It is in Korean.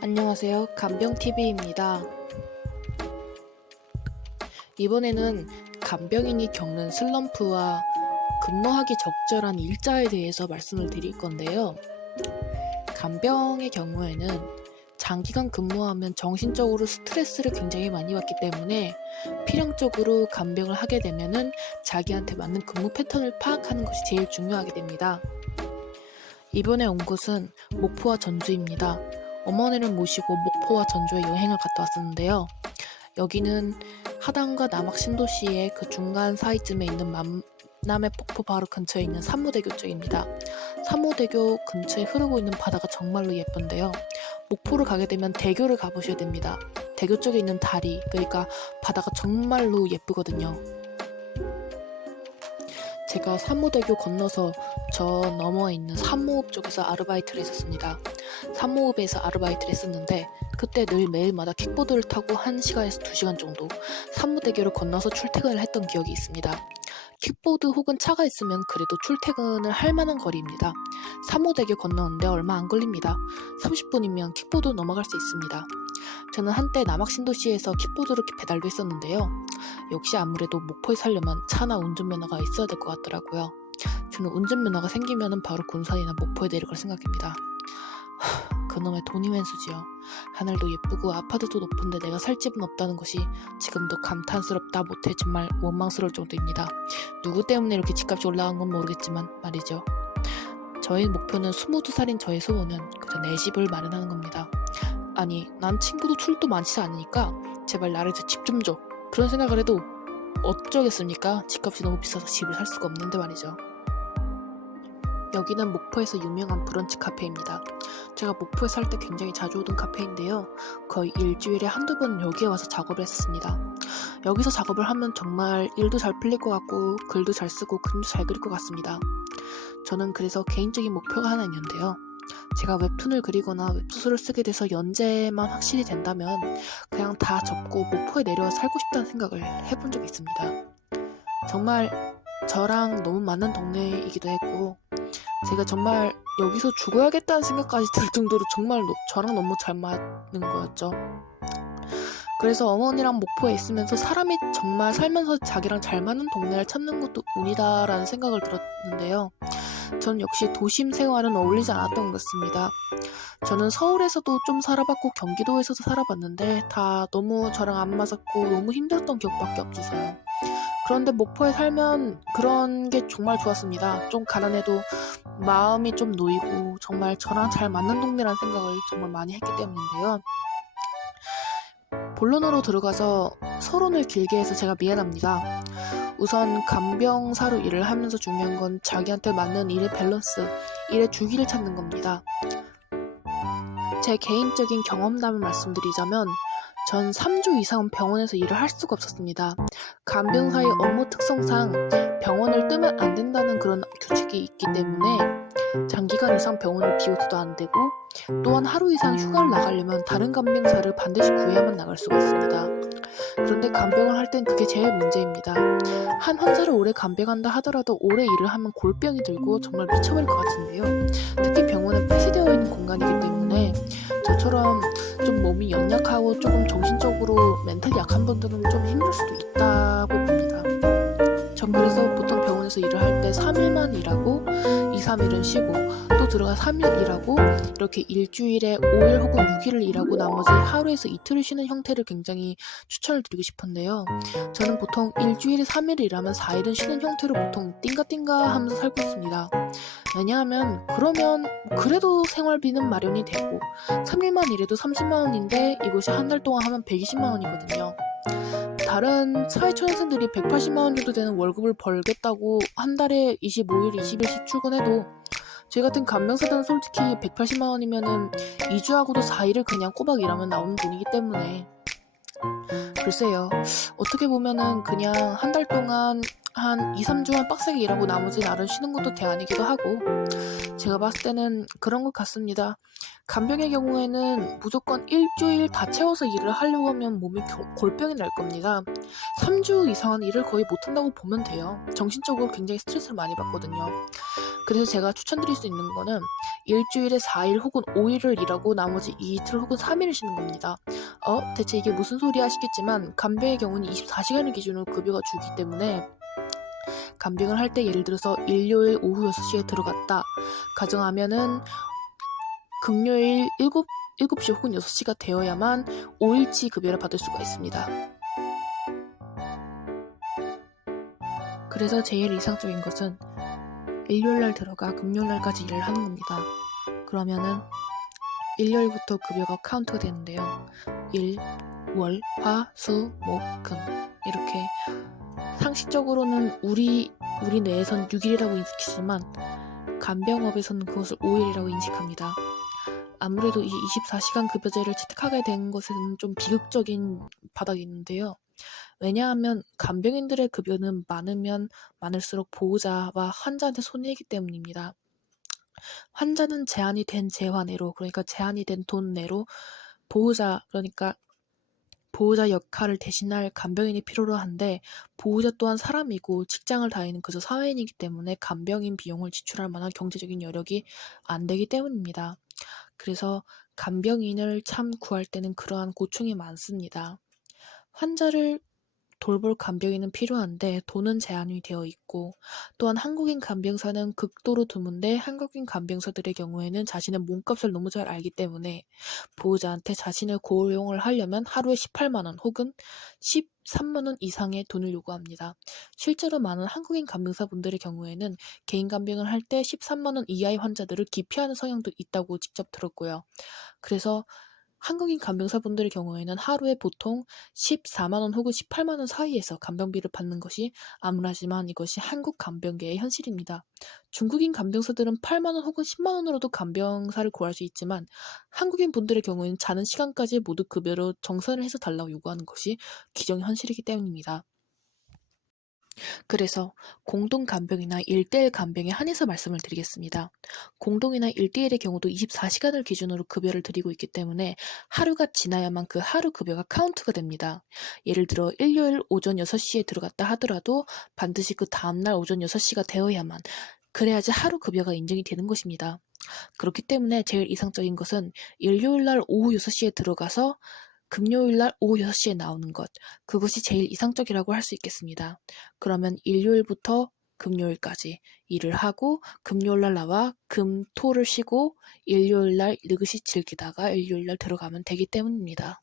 안녕하세요. 간병TV입니다. 이번에는 간병인이 겪는 슬럼프와 근무하기 적절한 일자에 대해서 말씀을 드릴 건데요. 간병의 경우에는 장기간 근무하면 정신적으로 스트레스를 굉장히 많이 받기 때문에 필연적으로 간병을 하게 되면은 자기한테 맞는 근무 패턴을 파악하는 것이 제일 중요하게 됩니다. 이번에 온 곳은 목포와 전주입니다. 어머니를 모시고 목포와 전주에 여행을 갔다 왔었는데요. 여기는 하단과 남학 신도시의 그 중간 사이쯤에 있는 만남의 폭포 바로 근처에 있는 산모대교 쪽입니다. 산모대교 근처에 흐르고 있는 바다가 정말로 예쁜데요. 목포를 가게 되면 대교를 가보셔야 됩니다. 대교 쪽에 있는 다리, 그러니까 바다가 정말로 예쁘거든요. 제가 산모대교 건너서 저 너머에 있는 산모읍 쪽에서 아르바이트를 했었습니다. 산모읍에서 아르바이트를 했었는데 그때 늘 매일마다 킥보드를 타고 1시간에서 2시간 정도 산모대교를 건너서 출퇴근을 했던 기억이 있습니다. 킥보드 혹은 차가 있으면 그래도 출퇴근을 할 만한 거리입니다. 산모대교 건너는데 얼마 안 걸립니다. 30분이면 킥보드 넘어갈 수 있습니다. 저는 한때 남학신도시에서 킥보드를 배달도 했었는데요. 역시 아무래도 목포에 살려면 차나 운전면허가 있어야 될 것 같더라고요. 저는 운전면허가 생기면 바로 군산이나 목포에 내려갈 생각입니다. 그놈의 돈이 웬수지요. 하늘도 예쁘고 아파트도 높은데 내가 살 집은 없다는 것이 지금도 감탄스럽다 못해 정말 원망스러울 정도입니다. 누구 때문에 이렇게 집값이 올라간 건 모르겠지만 말이죠. 저희 목표는 22살인 저의 소원은 그저 내 집을 마련하는 겁니다. 아니, 난 친구도 출도 많지 않으니까 제발 나를 집 좀 줘. 그런 생각을 해도 어쩌겠습니까? 집값이 너무 비싸서 집을 살 수가 없는데 말이죠. 여기는 목포에서 유명한 브런치 카페입니다. 제가 목포에 살 때 굉장히 자주 오던 카페인데요. 거의 일주일에 한두 번 여기에 와서 작업을 했었습니다. 여기서 작업을 하면 정말 일도 잘 풀릴 것 같고 글도 잘 쓰고 그림도 잘 그릴 것 같습니다. 저는 그래서 개인적인 목표가 하나 있는데요. 제가 웹툰을 그리거나 웹소설을 쓰게 돼서 연재만 확실히 된다면 그냥 다 접고 목포에 내려와 살고 싶다는 생각을 해본 적이 있습니다. 정말 저랑 너무 맞는 동네이기도 했고 제가 정말 여기서 죽어야겠다는 생각까지 들 정도로 정말 저랑 너무 잘 맞는 거였죠. 그래서 어머니랑 목포에 있으면서 사람이 정말 살면서 자기랑 잘 맞는 동네를 찾는 것도 운이다라는 생각을 들었는데요. 전 역시 도심 생활은 어울리지 않았던 것 같습니다. 저는 서울에서도 좀 살아봤고 경기도에서도 살아봤는데 다 너무 저랑 안 맞았고 너무 힘들었던 기억밖에 없어서요. 그런데 목포에 살면 그런 게 정말 좋았습니다. 좀 가난해도 마음이 좀 놓이고 정말 저랑 잘 맞는 동네라는 생각을 정말 많이 했기 때문인데요. 본론으로 들어가서 서론을 길게 해서 제가 미안합니다. 우선 간병사로 일을 하면서 중요한 건 자기한테 맞는 일의 밸런스, 일의 주기를 찾는 겁니다. 제 개인적인 경험담을 말씀드리자면 전 3주 이상은 병원에서 일을 할 수가 없었습니다. 간병사의 업무 특성상 병원을 뜨면 안 된다는 그런 규칙이 있기 때문에 장기간 이상 병원을 비워서도 안 되고 또한 하루 이상 휴가를 나가려면 다른 간병사를 반드시 구해야만 나갈 수가 있습니다. 그런데 간병을 할 땐 그게 제일 문제입니다. 한 환자를 오래 간병한다 하더라도 오래 일을 하면 골병이 들고 정말 미쳐버릴 것 같은데요. 특히 병원은 폐쇄되어 있는 공간이기 때문에 저처럼 좀 몸이 연약하고 조금 정신적으로 멘탈이 약한 분들은 좀 힘들 수도 있다고 봅니다. 전 그래서 보통 병원에서 일을 할 때 3일만 일하고 2, 3일은 쉬고 또 들어가 3일 일하고 이렇게 일주일에 5일 혹은 6일을 일하고 나머지 하루에서 이틀을 쉬는 형태를 굉장히 추천을 드리고 싶은데요. 저는 보통 일주일에 3일 일하면 4일은 쉬는 형태로 보통 띵가띵가 하면서 살고 있습니다. 왜냐하면 그러면 그래도 생활비는 마련이 되고 3일만 일해도 30만원인데 이것이 한 달 동안 하면 120만원이거든요. 다른 사회초년생들이 180만원 정도 되는 월급을 벌겠다고 한 달에 25일, 20일씩 출근해도 저희 같은 간병사들은 솔직히 180만원이면은 2주하고도 4일을 그냥 꼬박 일하면 나오는 돈이기 때문에 글쎄요. 어떻게 보면은 그냥 한 달 동안 한 2, 3주만 빡세게 일하고 나머지 날은 쉬는 것도 대안이기도 하고 제가 봤을 때는 그런 것 같습니다. 간병의 경우에는 무조건 일주일 다 채워서 일을 하려고 하면 몸이 골병이 날 겁니다. 3주 이상은 일을 거의 못한다고 보면 돼요. 정신적으로 굉장히 스트레스를 많이 받거든요. 그래서 제가 추천드릴 수 있는 거는 일주일에 4일 혹은 5일을 일하고 나머지 이틀 혹은 3일을 쉬는 겁니다. 대체 이게 무슨 소리 하시겠지만 간병의 경우는 24시간을 기준으로 급여가 주기 때문에 간병을 할 때 예를 들어서 일요일 오후 6시에 들어갔다 가정하면은 금요일 7시 혹은 6시가 되어야만 5일치 급여를 받을 수가 있습니다. 그래서 제일 이상적인 것은 일요일날 들어가 금요일날까지 일을 하는 겁니다. 그러면은 일요일부터 급여가 카운트가 되는데요. 일, 월, 화, 수, 목, 금 이렇게 상식적으로는 우리 내에선 6일이라고 인식하지만 간병업에서는 그것을 5일이라고 인식합니다. 아무래도 이 24시간 급여제를 채택하게 된 것에는 좀 비극적인 바닥이 있는데요. 왜냐하면 간병인들의 급여는 많으면 많을수록 보호자와 환자한테 손해이기 때문입니다. 환자는 제한이 된 재화 내로, 그러니까 제한이 된 돈 내로 그러니까 보호자 역할을 대신할 간병인이 필요로 한데 보호자 또한 사람이고 직장을 다니는 그저 사회인이기 때문에 간병인 비용을 지출할 만한 경제적인 여력이 안 되기 때문입니다. 그래서 간병인을 참 구할 때는 그러한 고충이 많습니다. 환자를 돌볼 간병인은 필요한데 돈은 제한이 되어 있고 또한 한국인 간병사는 극도로 드문데 한국인 간병사들의 경우에는 자신의 몸값을 너무 잘 알기 때문에 보호자한테 자신을 고용을 하려면 하루에 18만 원 혹은 13만 원 이상의 돈을 요구합니다. 실제로 많은 한국인 간병사분들의 경우에는 개인 간병을 할 때 13만 원 이하의 환자들을 기피하는 성향도 있다고 직접 들었고요. 그래서 한국인 간병사분들의 경우에는 하루에 보통 14만 원 혹은 18만 원 사이에서 간병비를 받는 것이 암울하지만 이것이 한국 간병계의 현실입니다. 중국인 간병사들은 8만 원 혹은 10만 원으로도 간병사를 구할 수 있지만 한국인 분들의 경우에는 자는 시간까지 모두 급여로 정산을 해서 달라고 요구하는 것이 기존 현실이기 때문입니다. 그래서 공동 간병이나 1대1 간병에 한해서 말씀을 드리겠습니다. 공동이나 1대1의 경우도 24시간을 기준으로 급여를 드리고 있기 때문에 하루가 지나야만 그 하루 급여가 카운트가 됩니다. 예를 들어 일요일 오전 6시에 들어갔다 하더라도 반드시 그 다음날 오전 6시가 되어야만 그래야지 하루 급여가 인정이 되는 것입니다. 그렇기 때문에 제일 이상적인 것은 일요일날 오후 6시에 들어가서 금요일날 오후 6시에 나오는 것, 그것이 제일 이상적이라고 할 수 있겠습니다. 그러면 일요일부터 금요일까지 일을 하고 금요일날 나와 금, 토를 쉬고 일요일날 느긋이 즐기다가 일요일날 들어가면 되기 때문입니다.